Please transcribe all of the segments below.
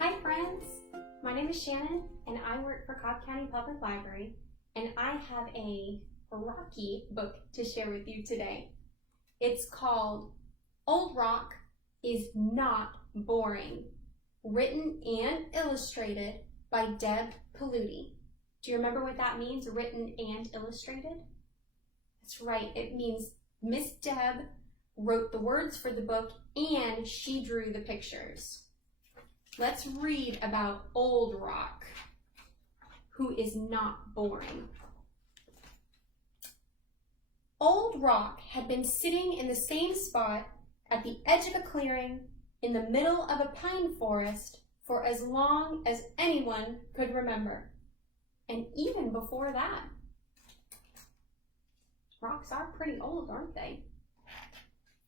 Hi friends, my name is Shannon and I work for Cobb County Public Library, and I have a Rocky book to share with you today. It's called Old Rock is Not Boring, written and illustrated by Deb Pilutti. Do you remember what that means, written and illustrated? That's right, it means Miss Deb wrote the words for the book and she drew the pictures. Let's read about Old Rock, who is not boring. Old Rock had been sitting in the same spot at the edge of a clearing in the middle of a pine forest for as long as anyone could remember, and even before that. Rocks are pretty old, aren't they?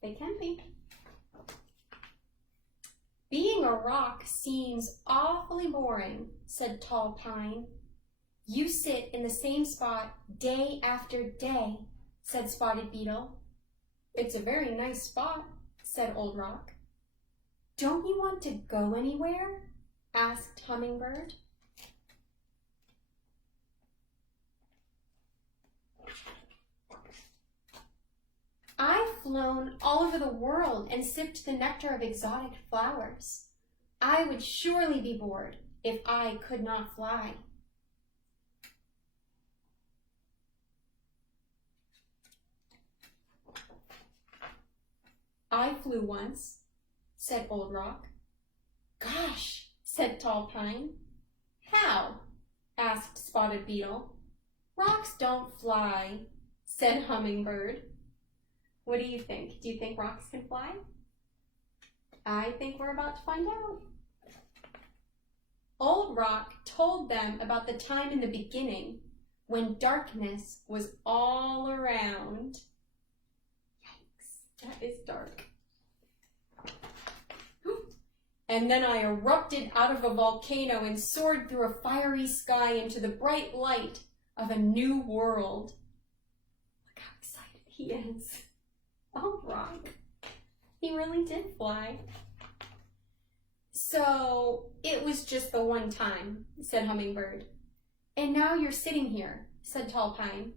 They can be. Being a rock seems awfully boring, said Tall Pine. You sit in the same spot day after day, said Spotted Beetle. It's a very nice spot, said Old Rock. Don't you want to go anywhere? Asked Hummingbird. I've flown all over the world and sipped the nectar of exotic flowers. I would surely be bored if I could not fly. I flew once, said Old Rock. Gosh, said Tall Pine. How? Asked Spotted Beetle. Rocks don't fly, said Hummingbird. What do you think? Do you think rocks can fly? I think we're about to find out. Old Rock told them about the time in the beginning when darkness was all around. Yikes, that is dark. And then I erupted out of a volcano and soared through a fiery sky into the bright light of a new world. Look how excited he is. Old Rock. He really did fly. So it was just the one time, said Hummingbird. And now you're sitting here, said Tall Pine.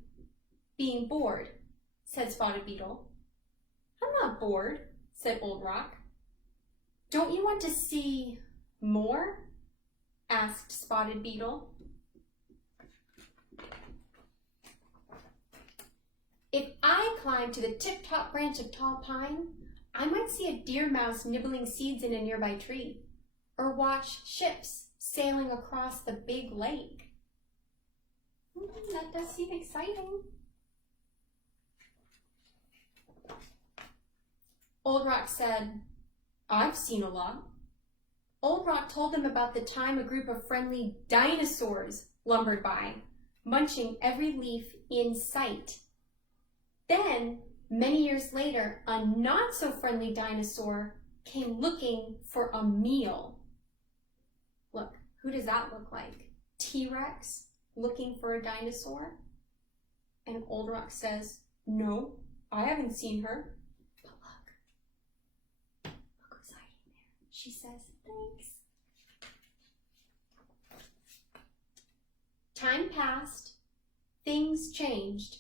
Being bored, said Spotted Beetle. I'm not bored, said Old Rock. Don't you want to see more? Asked Spotted Beetle. If I climbed to the tip-top branch of Tall Pine, I might see a deer mouse nibbling seeds in a nearby tree, or watch ships sailing across the big lake. That does seem exciting. Old Rock said, I've seen a lot. Old Rock told them about the time a group of friendly dinosaurs lumbered by, munching every leaf in sight. Then, many years later, a not-so-friendly dinosaur came looking for a meal. Look, who does that look like? T-Rex looking for a dinosaur? And Old Rock says, no, I haven't seen her. But look who's hiding there. She says, thanks. Time passed, things changed,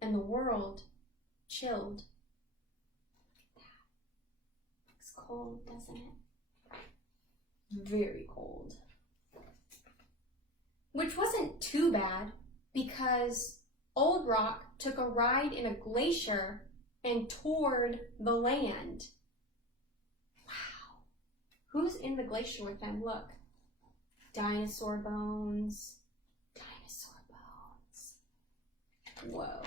and the world chilled. Look at that. Looks cold, doesn't it? Very cold. Which wasn't too bad, because Old Rock took a ride in a glacier and toured the land. Wow. Who's in the glacier with them? Look. Dinosaur bones. Dinosaur bones. Whoa.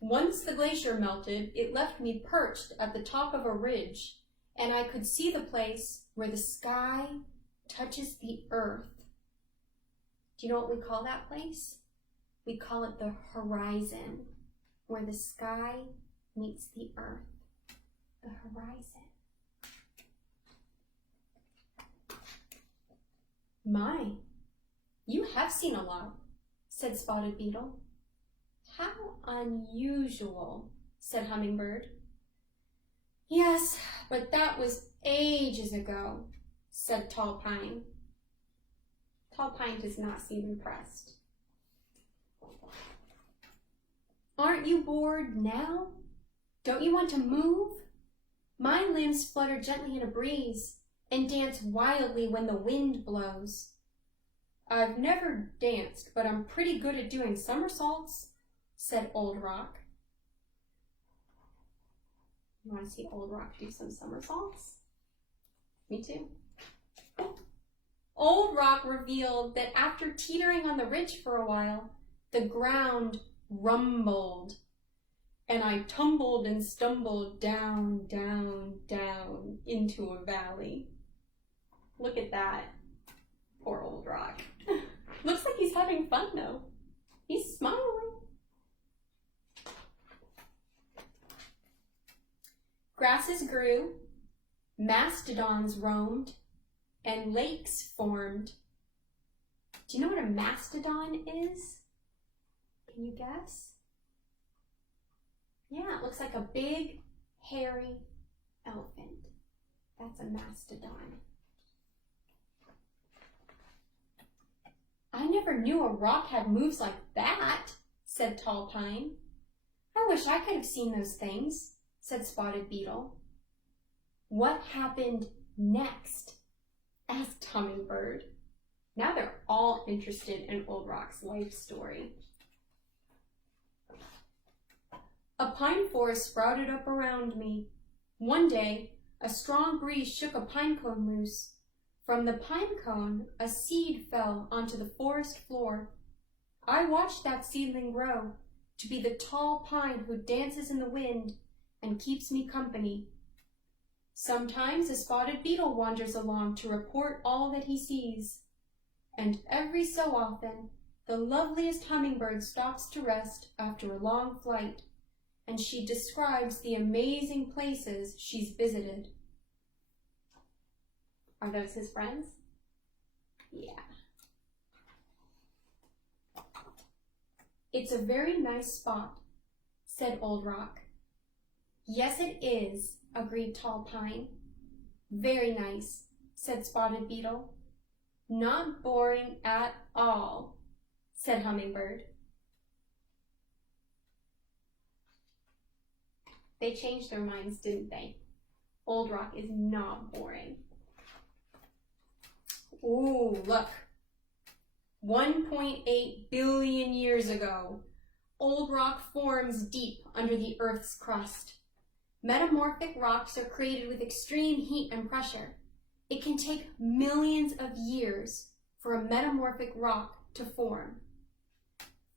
Once the glacier melted, it left me perched at the top of a ridge, and I could see the place where the sky touches the earth. Do you know what we call that place? We call it the horizon, where the sky meets the earth. The horizon. My, you have seen a lot, said Spotted Beetle. How unusual, said Hummingbird. Yes, but that was ages ago, said Tall Pine. Tall Pine does not seem impressed. Aren't you bored now? Don't you want to move? My limbs flutter gently in a breeze and dance wildly when the wind blows. I've never danced, but I'm pretty good at doing somersaults, said Old Rock. You want to see Old Rock do some somersaults? Me too. Old Rock revealed that after teetering on the ridge for a while, the ground rumbled, and I tumbled and stumbled down, down, down into a valley. Look at that. Poor Old Rock. Looks like he's having fun though. He's smiling. Grasses grew, mastodons roamed, and lakes formed. Do you know what a mastodon is? Can you guess? Yeah, it looks like a big, hairy elephant. That's a mastodon. I never knew a rock had moves like that, said Tall Pine. I wish I could have seen those things, said Spotted Beetle. What happened next? Asked Hummingbird. Now they're all interested in Old Rock's life story. A pine forest sprouted up around me. One day, a strong breeze shook a pine cone loose. From the pine cone, a seed fell onto the forest floor. I watched that seedling grow to be the tall pine who dances in the wind and keeps me company. Sometimes a spotted beetle wanders along to report all that he sees. And every so often, the loveliest hummingbird stops to rest after a long flight, and she describes the amazing places she's visited. Are those his friends? Yeah. It's a very nice spot, said Old Rock. Yes, it is, agreed Tall Pine. Very nice, said Spotted Beetle. Not boring at all, said Hummingbird. They changed their minds, didn't they? Old Rock is not boring. Ooh, look. 1.8 billion years ago, Old Rock forms deep under the Earth's crust. Metamorphic rocks are created with extreme heat and pressure. It can take millions of years for a metamorphic rock to form.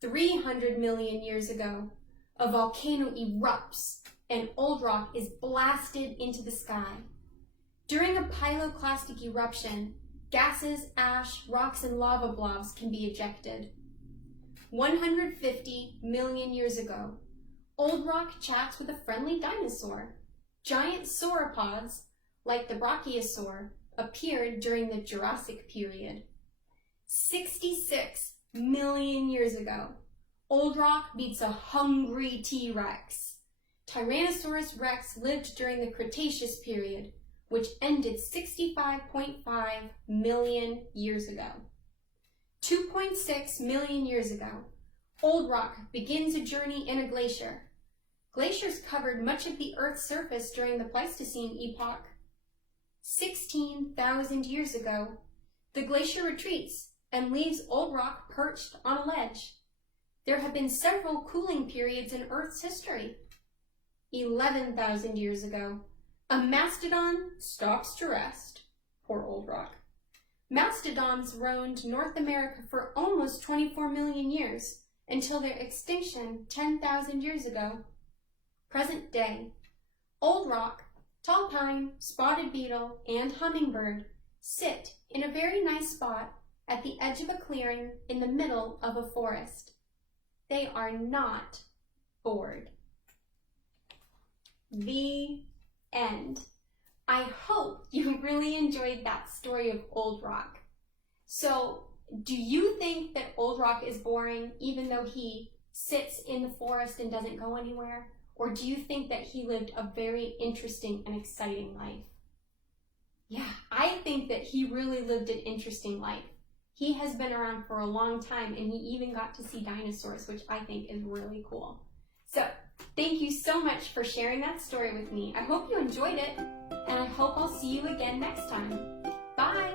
300 million years ago, a volcano erupts and Old Rock is blasted into the sky. During a pyroclastic eruption, gases, ash, rocks, and lava blobs can be ejected. 150 million years ago, Old Rock chats with a friendly dinosaur. Giant sauropods, like the brachiosaur, appeared during the Jurassic period. 66 million years ago, Old Rock meets a hungry T-Rex. Tyrannosaurus rex lived during the Cretaceous period, which ended 65.5 million years ago. 2.6 million years ago, Old Rock begins a journey in a glacier. Glaciers covered much of the Earth's surface during the Pleistocene epoch. 16,000 years ago, the glacier retreats and leaves Old Rock perched on a ledge. There have been several cooling periods in Earth's history. 11,000 years ago, a mastodon stops to rest. Poor Old Rock. Mastodons roamed North America for almost 24 million years until their extinction 10,000 years ago. Present day, Old Rock, Tall Pine, Spotted Beetle, and Hummingbird sit in a very nice spot at the edge of a clearing in the middle of a forest. They are not bored. The end. I hope you really enjoyed that story of Old Rock. So, do you think that Old Rock is boring even though he sits in the forest and doesn't go anywhere? Or do you think that he lived a very interesting and exciting life? Yeah, I think that he really lived an interesting life. He has been around for a long time, and he even got to see dinosaurs, which I think is really cool. So, thank you so much for sharing that story with me. I hope you enjoyed it, and I hope I'll see you again next time. Bye!